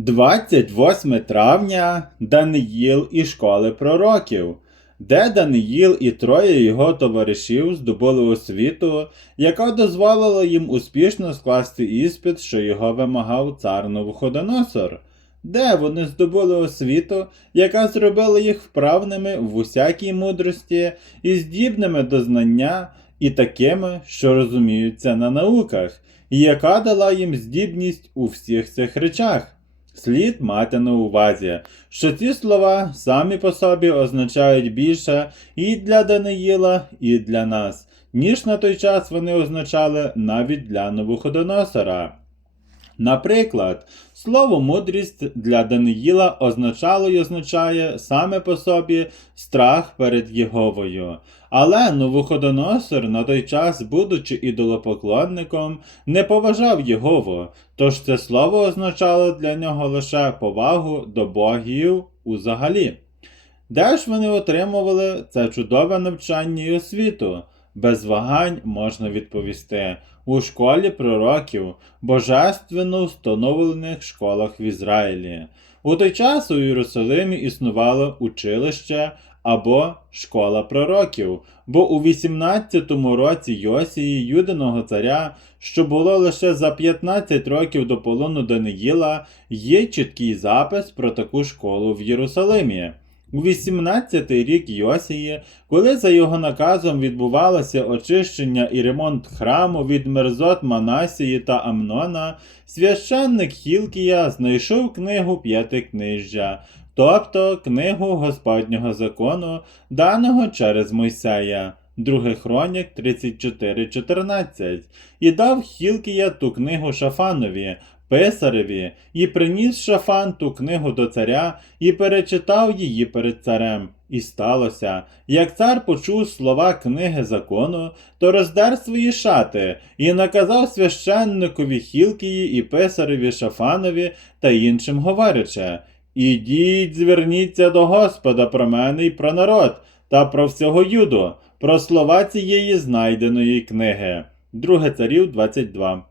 28 травня Даниїл і школи пророків, де Даниїл і троє його товаришів здобули освіту, яка дозволила їм успішно скласти іспит, що його вимагав цар Новоходоносор. Де вони здобули освіту, яка зробила їх вправними в усякій мудрості і здібними до знання, і такими, що розуміються на науках, і яка дала їм здібність у всіх цих речах. Слід мати на увазі, що ці слова самі по собі означають більше і для Даниїла, і для нас, ніж на той час вони означали навіть для Новоходоносора. Наприклад, слово мудрість для Даниїла означало й означає саме по собі страх перед Єговою. Але Новоходоносор на той час, будучи ідолопоклонником, не поважав Єгову, тож це слово означало для нього лише повагу до богів узагалі. Де ж вони отримували це чудове навчання і освіту? Без вагань можна відповісти у школі пророків, божественно встановлених школах в Ізраїлі. У той час у Єрусалимі існувало училище або школа пророків, бо у 18-му році Йосії, юдиного царя, що було лише за 15 років до полону Даниїла, є чіткий запис про таку школу в Єрусалимі. У 18-й рік Йосії, коли за його наказом відбувалося очищення і ремонт храму від мерзот Манасії та Амнона, священник Хілкія знайшов книгу П'ятикнижжя, тобто книгу Господнього закону, даного через Мойсея. 2 Хронік 34.14 і дав Хілкія ту книгу Шафанові, писареві, і приніс Шафан ту книгу до царя і перечитав її перед царем. І сталося, як цар почув слова книги закону, то роздер свої шати і наказав священникові Хілкії і писареві Шафанові та іншим говорячи: Ідіть, зверніться до Господа про мене і про народ, та про всього юду, про слова цієї знайденої книги. Друге царів 22.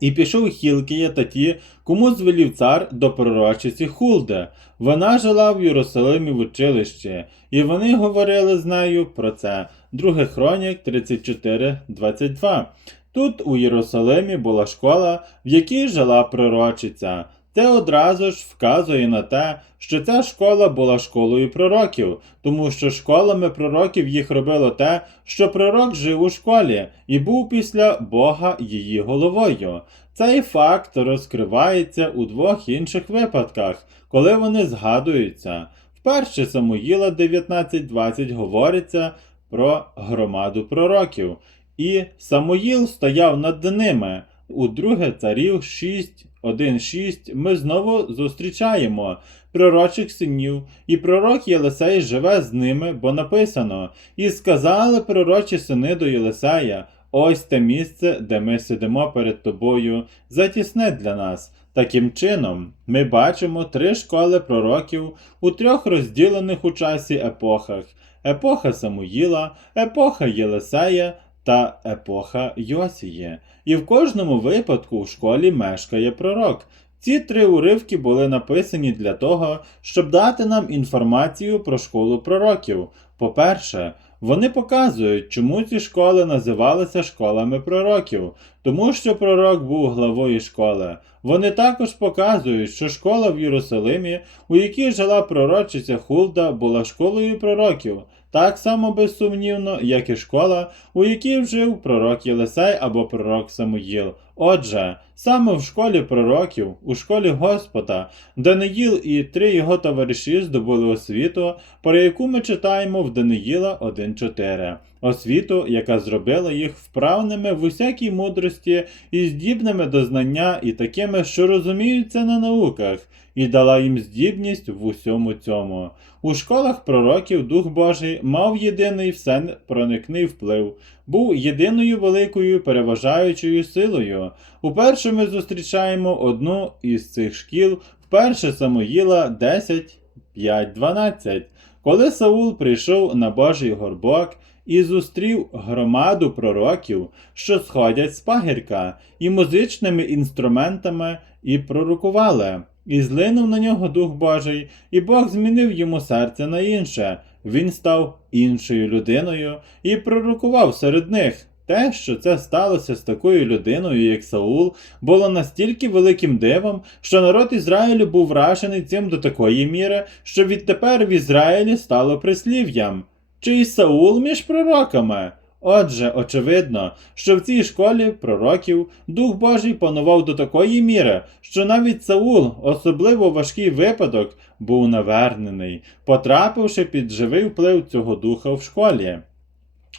І пішов Хілкія та ті, кому звелів цар до пророчиці Хулде. Вона жила в Єрусалимі в училищі, і вони говорили з нею про це. Друге Хронік 34.22. Тут у Єрусалимі була школа, в якій жила пророчиця. Це одразу ж вказує на те, що ця школа була школою пророків, тому що школами пророків їх робило те, що пророк жив у школі і був після Бога її головою. Цей факт розкривається у двох інших випадках, коли вони згадуються. Вперше Самуїла 19.20 говориться про громаду пророків, і Самуїл стояв над ними. У друге царів 6, 1.6 ми знову зустрічаємо пророчих синів, і пророк Єлисей живе з ними, бо написано: І сказали пророчі сини до Єлисея, ось те місце, де ми сидимо перед тобою, затісне для нас. Таким чином, ми бачимо три школи пророків у трьох розділених у часі епохах: епоха Самуїла, епоха Єлисея та епоха Йосії. І в кожному випадку в школі мешкає пророк. Ці три уривки були написані для того, щоб дати нам інформацію про школу пророків. По-перше, вони показують, чому ці школи називалися школами пророків, тому що пророк був главою школи. Вони також показують, що школа в Єрусалимі, у якій жила пророчиця Хулда, була школою пророків, так само безсумнівно, як і школа, у якій вжив пророк Єлисей або пророк Самуїл. Отже, саме в школі пророків, у школі Господа, Даниїл і три його товариші здобули освіту, про яку ми читаємо в Даниїла 1.4. Освіту, яка зробила їх вправними в усякій мудрості і здібними до знання, і такими, що розуміються на науках, і дала їм здібність в усьому цьому. У школах пророків Дух Божий мав єдиний всепроникний вплив, був єдиною великою переважаючою силою. Уперше ми зустрічаємо одну із цих шкіл вперше Самоїла 10, 5, 12, коли Саул прийшов на Божий горбок і зустрів громаду пророків, що сходять з пагірка, і музичними інструментами, і пророкували. і злинув на нього Дух Божий, і Бог змінив йому серце на інше. Він став іншою людиною і пророкував серед них. Те, що це сталося з такою людиною, як Саул, було настільки великим дивом, що народ Ізраїлю був вражений цим до такої міри, що відтепер в Ізраїлі стало прислів'ям. Чи й Саул між пророками? Отже, очевидно, що в цій школі пророків Дух Божий панував до такої міри, що навіть Саул, особливо важкий випадок, був навернений, потрапивши під живий вплив цього духа в школі.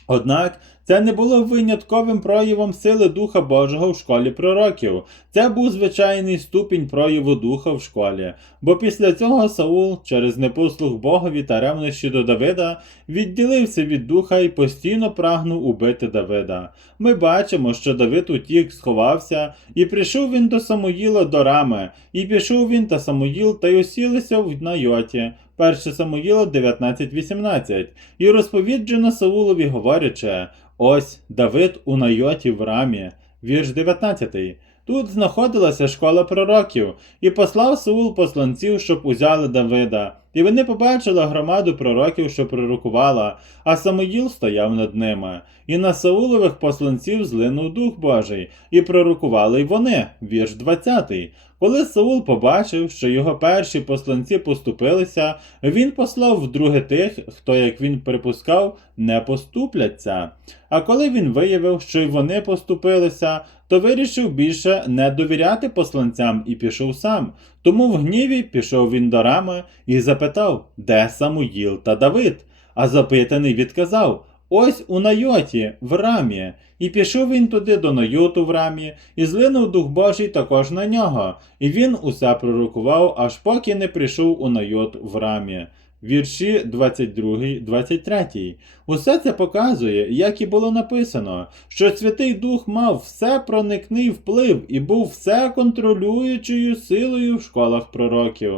Однак це не було винятковим проявом сили Духа Божого в школі пророків. Це був звичайний ступінь прояву духа в школі, бо після цього Саул, через непослух Богові та ревнощі до Давида, відділився від духа і постійно прагнув убити Давида. Ми бачимо, що Давид утік, сховався, і прийшов він до Самуїла до рами, і пішов він та Самуїл та й осілися в Найоті. 1 Самуїла 19.18. І розповіджено Саулові, говорячи, ось Давид у Найоті в рамі. Вірш 19. Тут знаходилася школа пророків, і послав Саул посланців, щоб узяли Давида. І вони побачили громаду пророків, що пророкувала, а Самуїл стояв над ними. І на Саулових посланців злинув Дух Божий, і пророкували й вони. Вірш 20. Коли Саул побачив, що його перші посланці поступилися, він послав вдруге тих, хто, як він припускав, не поступляться. А коли він виявив, що й вони поступилися, то вирішив більше не довіряти посланцям і пішов сам. Тому в гніві пішов він до рами і запитав, де Самуїл та Давид. А запитаний відказав: Ось у Найоті, в рамі. І пішов він туди до Найоту в рамі, і злинув Дух Божий також на нього, і він усе пророкував, аж поки не прийшов у Найот в рамі. Вірші 22-23. Усе це показує, як і було написано, що Святий Дух мав все проникний вплив і був все контролюючою силою в школах пророків.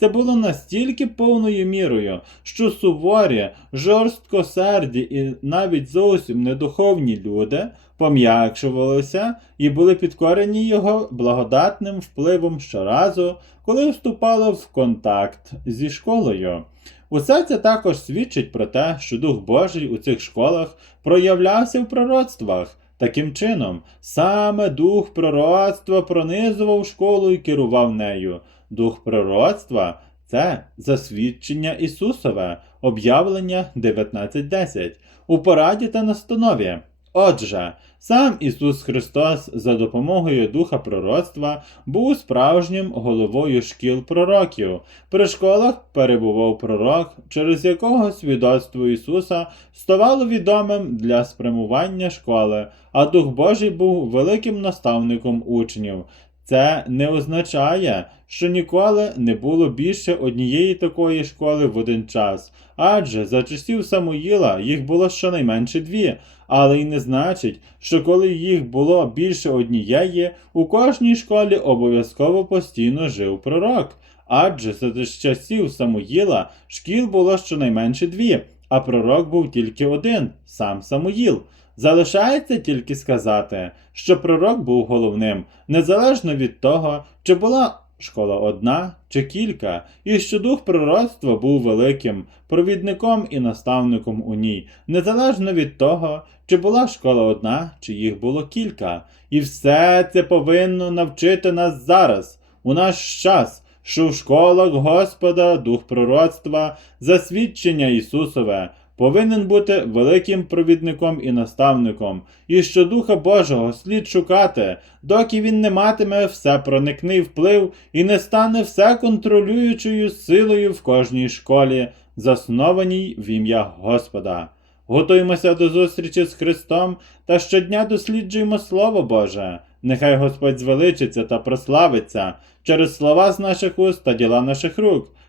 Це було настільки повною мірою, що суворі, жорсткосерді і навіть зовсім недуховні люди пом'якшувалися і були підкорені його благодатним впливом щоразу, коли вступали в контакт зі школою. Усе це також свідчить про те, що Дух Божий у цих школах проявлявся в пророцтвах. Таким чином, саме дух пророцтва пронизував школу і керував нею. Дух пророцтва це засвідчення Ісусове, об'явлення 19.10 у пораді та настанові. Отже, сам Ісус Христос за допомогою духа пророцтва був справжнім головою шкіл пророків. При школах перебував пророк, через якого свідоцтво Ісуса ставало відомим для спрямування школи, а Дух Божий був великим наставником учнів. Це не означає, що ніколи не було більше однієї такої школи в один час, адже за часів Самуїла їх було щонайменше дві, але й не значить, що коли їх було більше однієї, у кожній школі обов'язково постійно жив пророк. Адже за часів Самуїла шкіл було щонайменше дві, а пророк був тільки один сам Самуїл. Залишається тільки сказати, що пророк був головним, незалежно від того, чи була школа одна чи кілька, і що дух пророцтва був великим, провідником і наставником у ній, незалежно від того, чи була школа одна, чи їх було кілька. І все це повинно навчити нас зараз, у наш час. Що в школах Господа дух пророцтва, засвідчення Ісусове, повинен бути великим провідником і наставником, і що Духа Божого слід шукати, доки він не матиме всепроникний вплив і не стане все контролюючою силою в кожній школі, заснованій в ім'я Господа. Готуємося до зустрічі з Христом та щодня досліджуємо Слово Боже. Нехай Господь звеличиться та прославиться через слова з наших уст та діла наших рук.